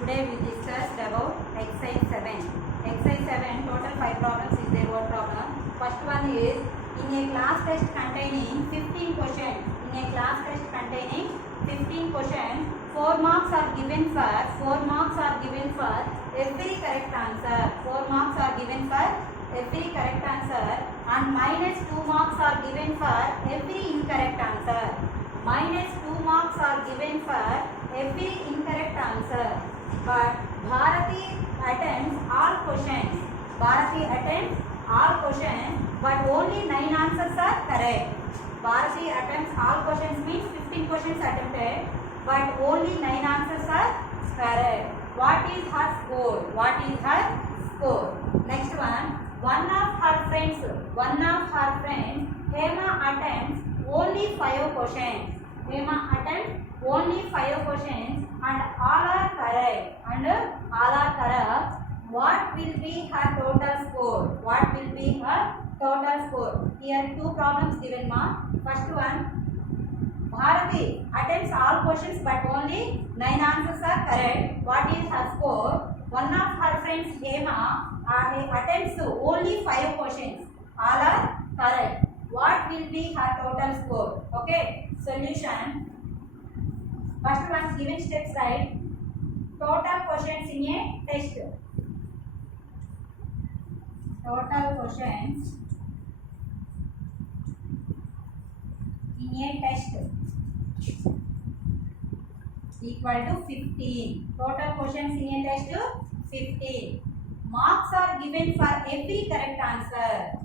Today we discussed about exercise 7. Exercise 7 total 5 problems is there. One problem. First one is in a class test containing 15 questions. In a class test containing 15 questions, 4 marks are given for every correct answer. 4 marks are given for every correct answer and minus 2 marks are given for every incorrect answer. Minus 2 marks are given for every incorrect answer. But Bharati attempts all questions. Bharati attempts all questions, but only 9 answers are correct. Bharati attempts all questions means 15 questions attempted, but only 9 answers are correct. What is her score? What is her score? Next one. One of her friends, Hema attempts only 5 questions. Hema attempts only 5 questions and all are correct. What will be her total score? What will be her total score? Here 2 problems given, ma. First one, Bharati attempts all questions but only 9 answers are correct. What is her score? One of her friends, Hema, attempts only 5 questions. All are correct. What will be her total score? Okay. Solution. First one, given steps right. Total questions in a test. Total questions in a test equal to 15. Total questions in a test 15. Marks are given for every correct answer.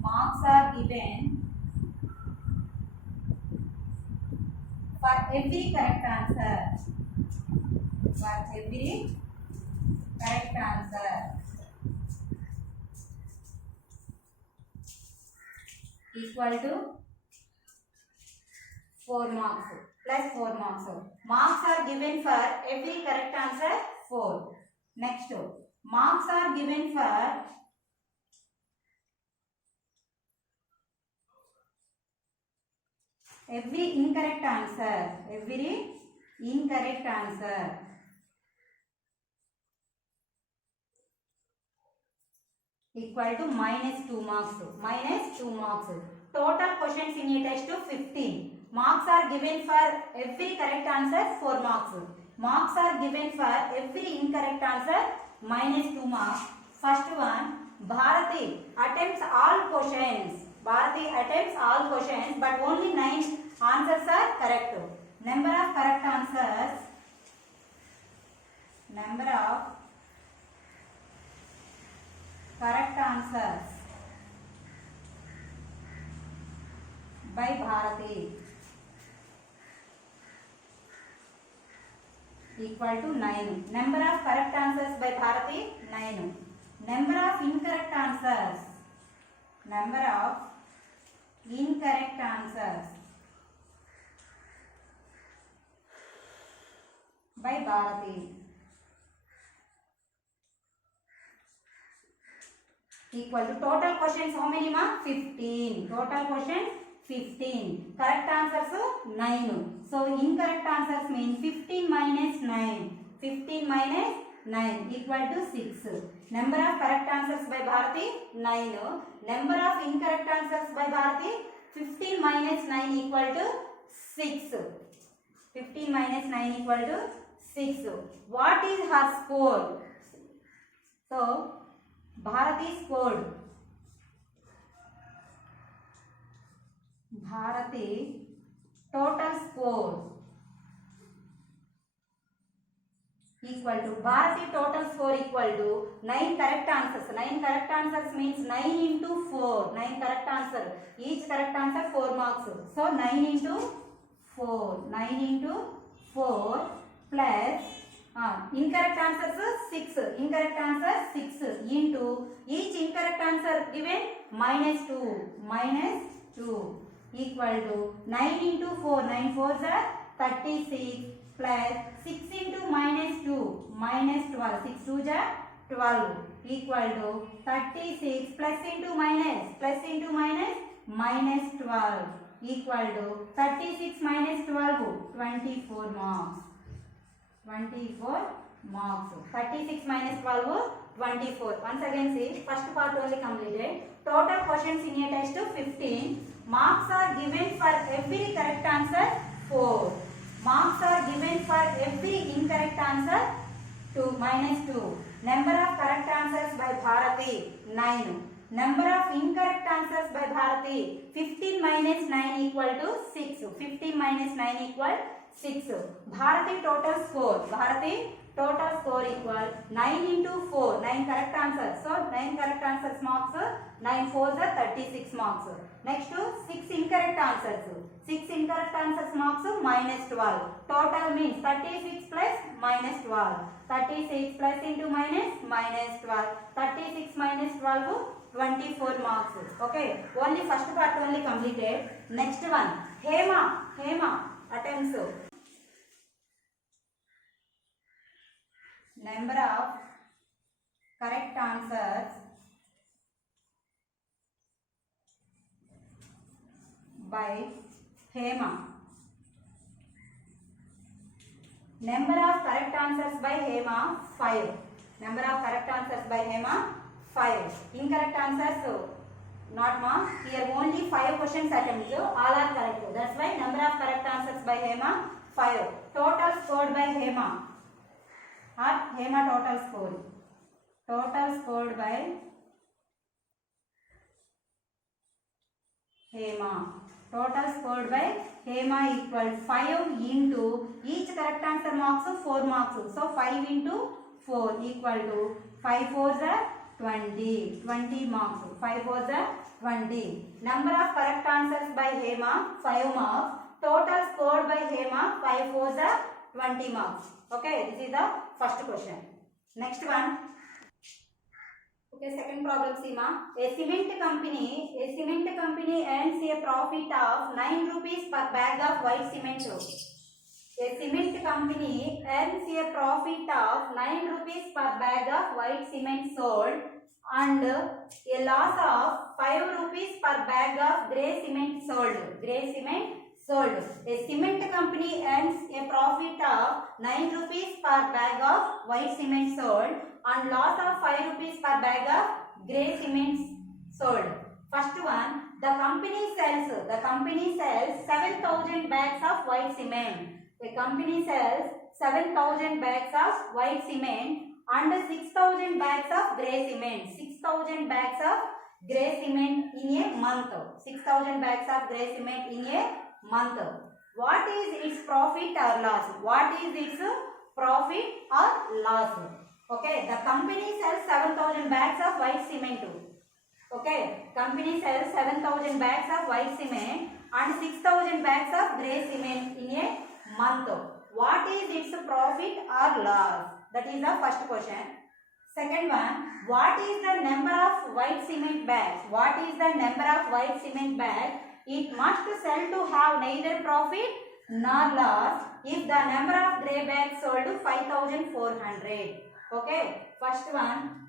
Marks are given for every correct answer. For every correct answer. Equal to 4 marks plus 4 marks. Marks are given for every correct answer 4. Next, marks are given for every incorrect answer. Every incorrect answer. Equal to minus 2 marks. Minus 2 marks. Total questions in a test 15. Marks are given for every correct answer 4 marks. Marks are given for every incorrect answer minus 2 marks. First one, Bharati attempts all questions. Bharati attempts all questions but only 9 answers are correct. Number of correct answers. Number of correct answers by Bharati equal to 9. Number of correct answers by Bharati 9. Number of incorrect answers. Number of incorrect answers by Bharati equal to total questions how many, ma? 15. Total questions 15. Correct answers 9. So incorrect answers mean 15 minus 9. 15 minus 9 equal to 6. Number of correct answers by Bharati 9. Number of incorrect answers by Bharati 15 minus 9 equal to 6. 15 minus 9 equal to 6. What is her score? So Bharati scored. Bharati total score equal to Bharati total score equal to 9 correct answers. 9 correct answers means 9 into 4. 9 correct answer. Each correct answer 4 marks. So 9 into 4. 9 into 4 plus incorrect answers 6. Incorrect answer 6 into each incorrect answer given minus 2. Minus 2 equal to 9 into 4. 9 4s are 36 plus 6 into minus 2. Minus 12. 6 2s are 12 equal to 36 plus into minus. Plus into minus minus 12 equal to 36 minus 12, 24 marks. 24 marks. 36 minus 12, 24. Once again see, first part only completed. Total questions in a test 15. Marks are given for every correct answer 4. Marks are given for every incorrect answer 2 minus 2. Number of correct answers by Bharati 9. Number of incorrect answers by Bharati 15 minus 9 equal to 6. 15 minus 9 equal 6. Bharati total score. Bharati total score equal 9 into 4. 9 correct answers. So 9 correct answers marks. 9 4s are 36 marks. Next to 6 incorrect answers. 6 incorrect answers marks minus 12. Total means 36 plus minus 12. 36 plus into minus 12. 36 minus 12 24 marks. Okay. Only first part only completed. Next one. Hema attempts. Number of correct answers by Hema. Number of correct answers by Hema 5. Number of correct answers by Hema 5. Incorrect answers not marked. Here only 5 questions attempted. All are correct. That's why number of correct answers by Hema 5. Total scored by Hema. At Hema total score. Total scored by Hema. Total scored by Hema equal 5 into each correct answer marks 4 marks. So 5 into 4 equal to 5 4s are 20. 20 marks. 5 4s are 20. Number of correct answers by Hema 5 marks. Total scored by Hema 5 4s are 20 marks. Okay, this is the first question. Next one. Okay, second problem, Seema. A cement company earns a profit of 9 rupees per bag of white cement. A cement company earns a profit of 9 rupees per bag of white cement sold and a loss of 5 rupees per bag of grey cement sold. Grey cement sold. A cement company earns a profit of 9 rupees per bag of white cement sold and loss of 5 rupees per bag of grey cement sold. First one, the company sells 7,000 bags of white cement. The company sells 7,000 bags of white cement and 6,000 bags of grey cement. 6,000 bags of grey cement in a month. 6,000 bags of grey cement in a month. What is its profit or loss? What is its profit or loss? Okay, the company sells 7,000 bags of white cement. Okay, company sells 7,000 bags of white cement and 6,000 bags of grey cement in a month. What is its profit or loss? That is the first question. Second one, what is the number of white cement bags? What is the number of white cement bags? It must sell to have neither profit nor loss if the number of grey bags sold to 5,400. Okay, first one,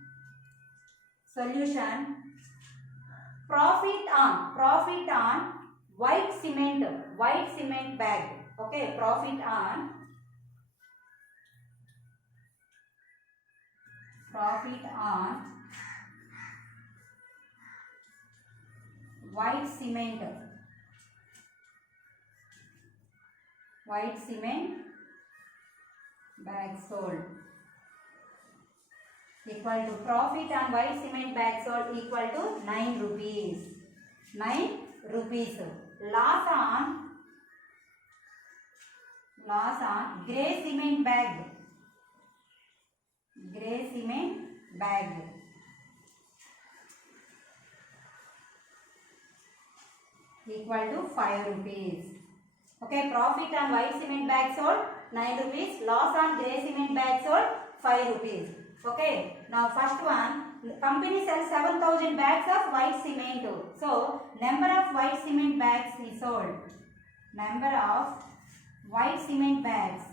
solution. Profit on white cement bag. Okay, profit on white cement bag sold equal to profit on white cement bag sold equal to 9 rupees. 9 rupees. Loss on grey cement bag. Grey cement bag equal to 5 rupees. Okay, profit on white cement bag sold 9 rupees. Loss on grey cement bag sold 5 rupees. Okay, now first one, company sells 7,000 bags of white cement. So, number of white cement bags is sold. Number of white cement bags.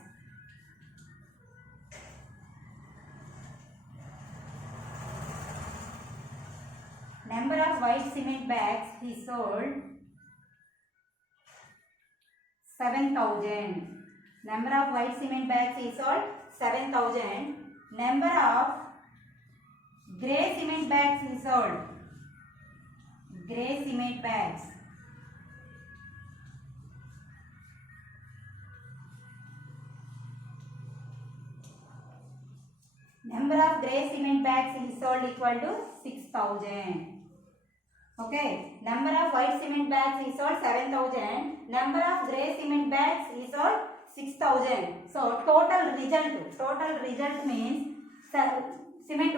Number of white cement bags is sold 7,000. Number of white cement bags is sold 7,000. Number of grey cement bags is sold. Grey cement bags. Number of grey cement bags is sold equal to 6,000. Okay. Number of white cement bags is sold 7,000. Number of grey cement bags is sold 6,000. So total result means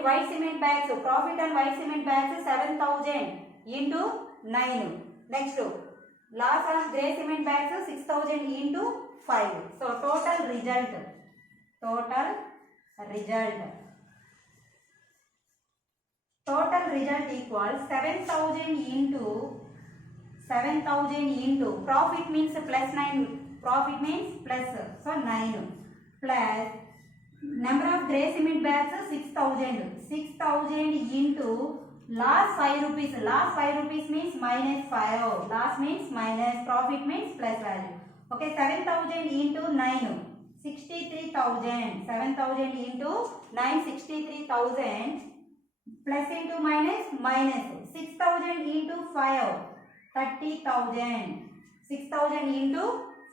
white cement bags, profit on white cement bags is 7,000 into 9. Next, loss on grey cement bags is 6,000 into 5. So total result equals 7,000 into profit means plus 9, profit means plus, so 9 plus number of grey cement bags is 6,000 into loss 5 rupees. Loss 5 rupees means minus 5. Loss means minus, profit means plus value. Okay, 7,000 into 9, 63,000. 7,000 into 9, 63,000. Plus into minus, minus. 6,000 into 5, 30,000. 6,000 into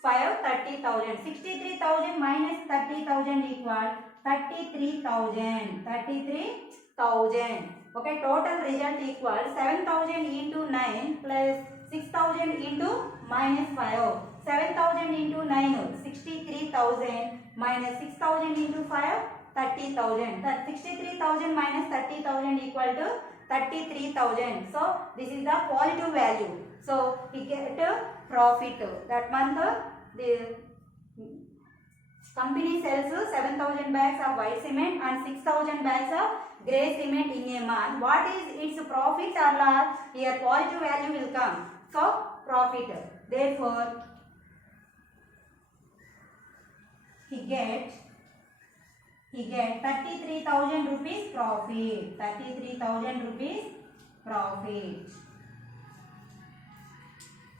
5, 30,000. 63,000 minus 30,000 equal 33,000. 33,000. Okay, total result equals 7,000 into 9 plus 6,000 into minus 5. 7,000 into 9, 63,000 minus 6,000 into 5, 30,000. 63,000 minus 30,000 equal to 33,000. So this is the positive value. So we get profit. That month the company sells 7,000 bags of white cement and 6,000 bags of grey cement in a month. What is its profit or loss? Here positive value will come. So profit. Therefore he gets 33,000 rupees profit. 33,000 rupees profit.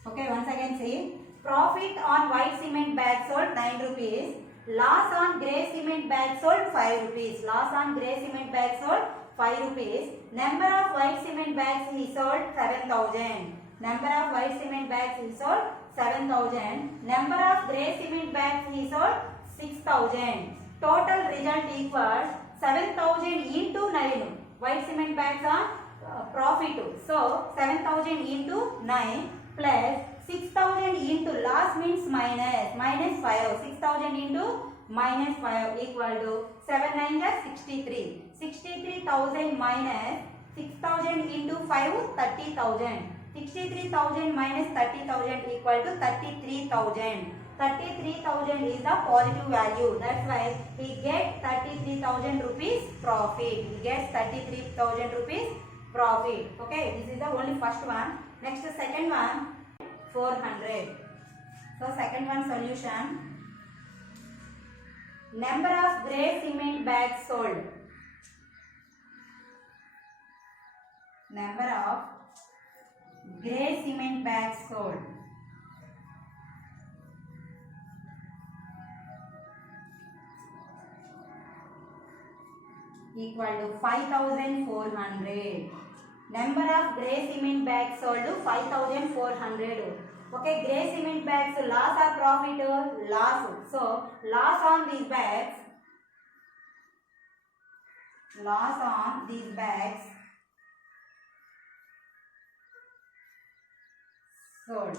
Okay, once again see. Profit on white cement bag sold 9 rupees. Loss on grey cement bag sold 5 rupees. Loss on grey cement bag sold 5 rupees. Number of white cement bags he sold 7,000. Number of white cement bags he sold 7,000. Number of grey cement bags he sold 6,000. Total result equals 7,000 into 9. White cement bags are profit. So 7,000 into 9 plus 6,000 into loss means minus 5. 6,000 into minus 5 equal to 7 9 is 63. 63,000 minus 6,000 into 5 30,000. 63,000 minus 30,000 equal to 33,000. 33,000 is the positive value. That's why he gets 33,000 rupees profit. He gets 33,000 rupees profit. Okay, this is the only first one. Next, the second one, 400. So second one solution. Number of grey cement bags sold. Number of grey cement bags sold. Equal to 5,400. Number of grey cement bags sold to 5,400. Okay, grey cement bags loss or profit? Loss. So loss on these bags. Loss on these bags sold.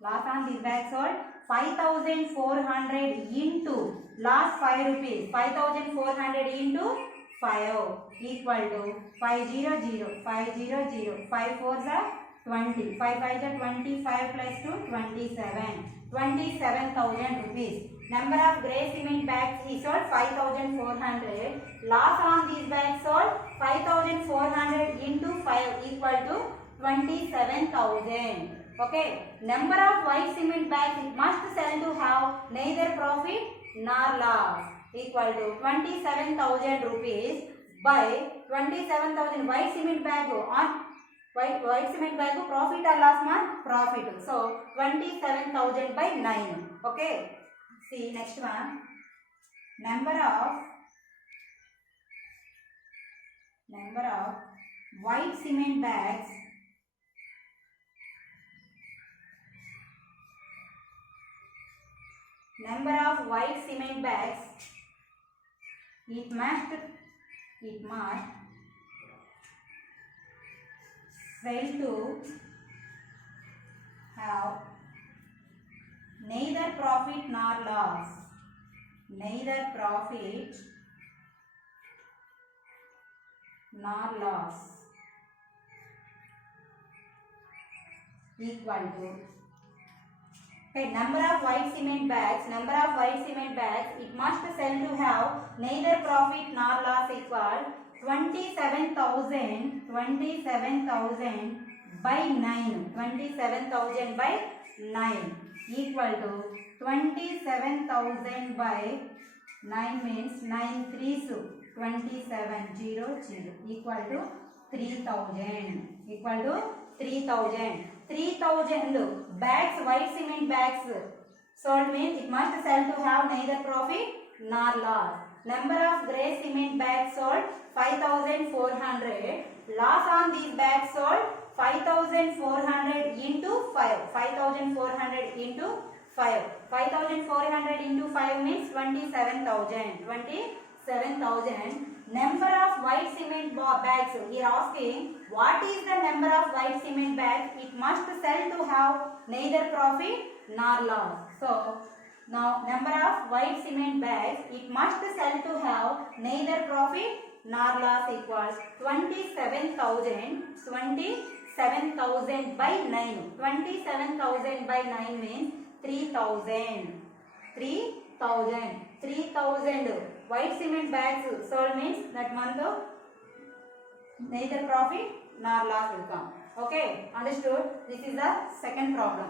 Loss on these bags sold 5,400 into loss 5 rupees. 5,400 into 5 equal to 500. 500. 5 4s are 20. 5 5s are 25 plus 2 27. 27,000 rupees. Number of grey cement bags he sold 5,400. Loss on these bags sold 5,400 into 5 equal to 27,000. Okay. Number of white cement bags it must sell to have neither profit nor loss. Equal to 27,000 rupees by 27,000 white cement bag on white cement bag profit or loss man profit. So 27,000 by 9. Okay. See next one. Number of white cement bags it must sell to have neither profit nor loss equal to, okay, number of white cement bags it must sell to have neither profit nor loss equal 27,000 by 9 equal to 27,000 by 9 means 9 3s 27 0 0 equal to 3,000 bags, white cement bags sold means it must sell to have neither profit nor loss. Number of grey cement bags sold 5,400. Loss on these bags sold 5,400 into 5. 5,400 into 5. 5,400 into 5 means 27,000. Number of white cement bags. He are asking what is the number of white cement bags it must sell to have neither profit nor loss. So now number of white cement bags it must sell to have neither profit nor loss equals 27,000 by 9. 27,000 by 9 means 3,000. 3,000 white cement bags sold means that month neither profit nor loss will come. Okay, understood? This is the second problem.